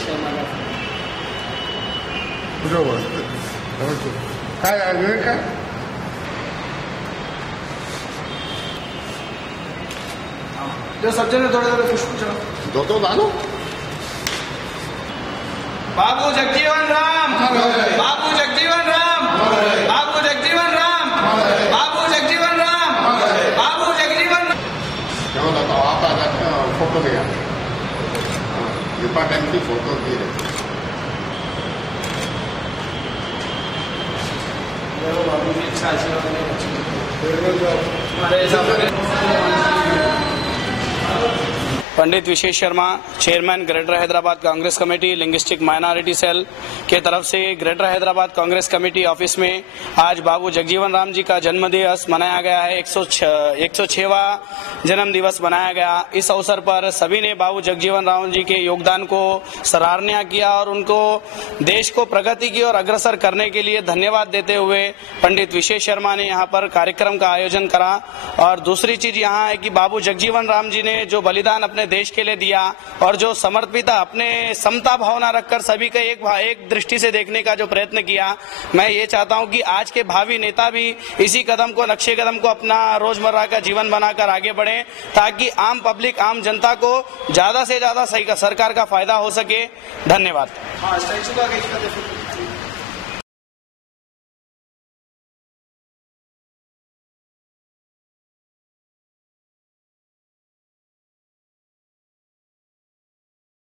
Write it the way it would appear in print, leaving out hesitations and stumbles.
शर्मा का काय वेळ काय जो सज्जन है थोड़ा पुष्प चढ़ो दो डालो। बाबू जगजीवन राम, बाबू जगजीवन राम, बाबू जगजीवन राम, बाबू जगजीवन राम, बाबू जगजीवन राम। क्या बताओ आप आ जाते हैं फोटो लिया डिपार्टमेंट की फोटो दी रहे बाबू जी अच्छा हमारे Pandit Vishesh Sharma, chairman greater Hyderabad Congress committee linguistic minority cell के तरफ से greater Hyderabad Congress committee office में आज बाबू जगजीवन राम जी का जन्म दिवस मनाया गया है। 106वां जन्म दिवस मनाया गया। इस अवसर पर सभी ने बाबू जगजीवन राम जी के योगदान को सराहनीय किया और उनको देश को प्रगति की ओर अग्रसर करने के लिए धन्यवाद देते हुए पंडित विशेष शर्मा ने यहाँ पर कार्यक्रम का आयोजन करा। और दूसरी चीज यहाँ है कि बाबू जगजीवन राम जी ने जो बलिदान अपने देश के लिए दिया और जो समर्पिता अपने समता भावना रखकर सभी का एक दृष्टि से देखने का जो प्रयत्न किया, मैं ये चाहता हूं कि आज के भावी नेता भी इसी कदम को नक्शे कदम को अपना रोजमर्रा का जीवन बनाकर आगे बढ़े ताकि आम पब्लिक आम जनता को ज्यादा से ज्यादा सही सरकार का फायदा हो सके। धन्यवाद।